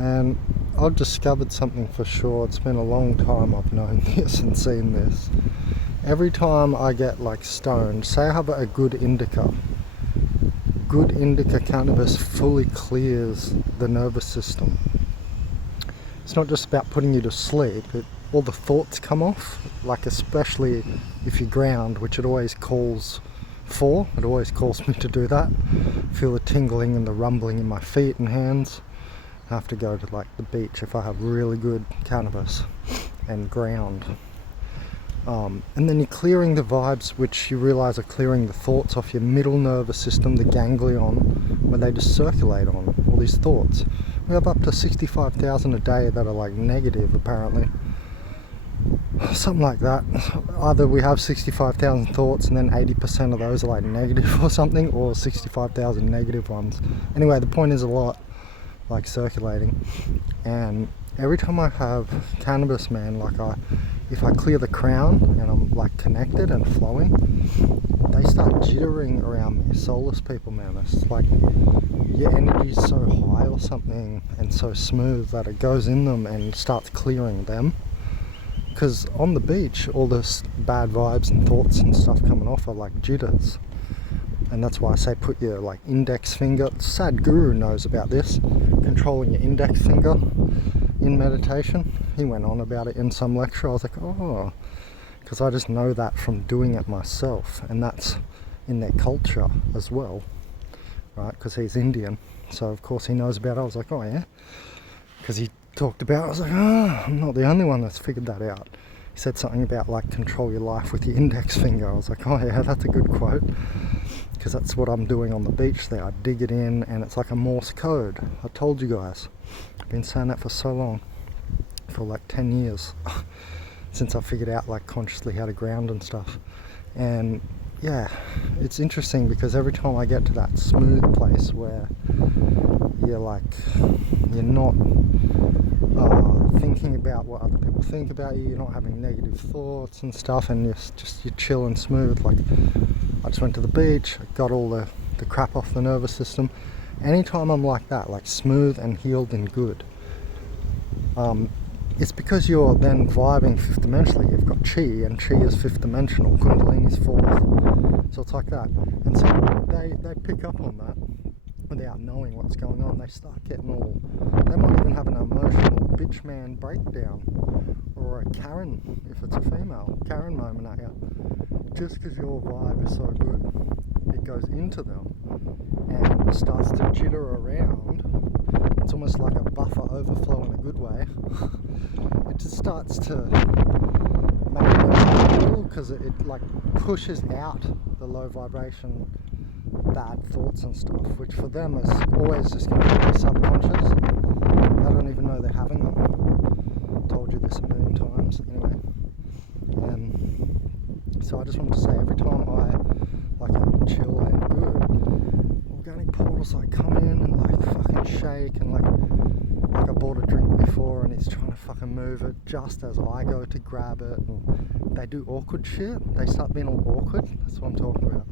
And I've discovered something for sure. It's been a long time I've known this and seen this. Every time I get like stoned, say I have a good indica cannabis fully clears the nervous system. It's not just about putting you to sleep, all the thoughts come off, like especially if you ground, which it always calls for. It always calls me to do that. Feel the tingling and the rumbling in my feet and hands. I have to go to like the beach if I have really good cannabis and ground. And then you're clearing the vibes, which you realize are clearing the thoughts off your middle nervous system, the ganglion, where they just circulate on all these thoughts. We have up to 65,000 a day that are like negative, apparently. Something like that. Either we have 65,000 thoughts and then 80% of those are like negative or something, or 65,000 negative ones. Anyway, the point is a lot like circulating. And every time I have cannabis, man, if I clear the crown and I'm like connected and flowing, they start jittering around me. Soulless people, man, it's like your energy's so high or something and so smooth that it goes in them and starts clearing them. Because on the beach, all this bad vibes and thoughts and stuff coming off are like jitters. And that's why I say put your like index finger, Sadhguru knows about this, controlling your index finger in meditation. He went on about it in some lecture. I was like, oh, because I just know that from doing it myself, and that's in their culture as well, right? Because he's Indian, so of course he knows about it. I was like, oh yeah, because he talked about it. I was like, oh, I'm not the only one that's figured that out. He said something about like control your life with your index finger. I was like, oh yeah, that's a good quote, because that's what I'm doing on the beach there. I dig it in and it's like a Morse code. I told you guys, I've been saying that for so long, for like 10 years since I figured out like consciously how to ground and stuff. And yeah, it's interesting because every time I get to that smooth place where you're not thinking about what other people think about you, you're not having negative thoughts and stuff, and you're chill and smooth. Like I just went to the beach, I got all the crap off the nervous system. Anytime I'm like that, like smooth and healed and good, it's because you're then vibing fifth dimensionally. You've got chi, and chi is fifth dimensional, kundalini's fourth, so it's like that. And so they pick up on that without knowing what's going on. They start getting they might even have an emotional bitch man breakdown, or a Karen, if it's a female, Karen moment at you. Just because your vibe is so good, it goes into them and starts to jitter around. It's almost like a buffer overflow in a good way. It just starts to make them feel, because it like pushes out the low vibration bad thoughts and stuff, which for them is always just going to be subconscious. They don't even know they're having them. Told you this a million times. Anyway, so I just wanted to say, every time I am chill and good, organic portals like come in and like fucking shake, and like I bought a drink before and he's trying to fucking move it just as I go to grab it, and they do awkward shit. They start being all awkward. That's what I'm talking about.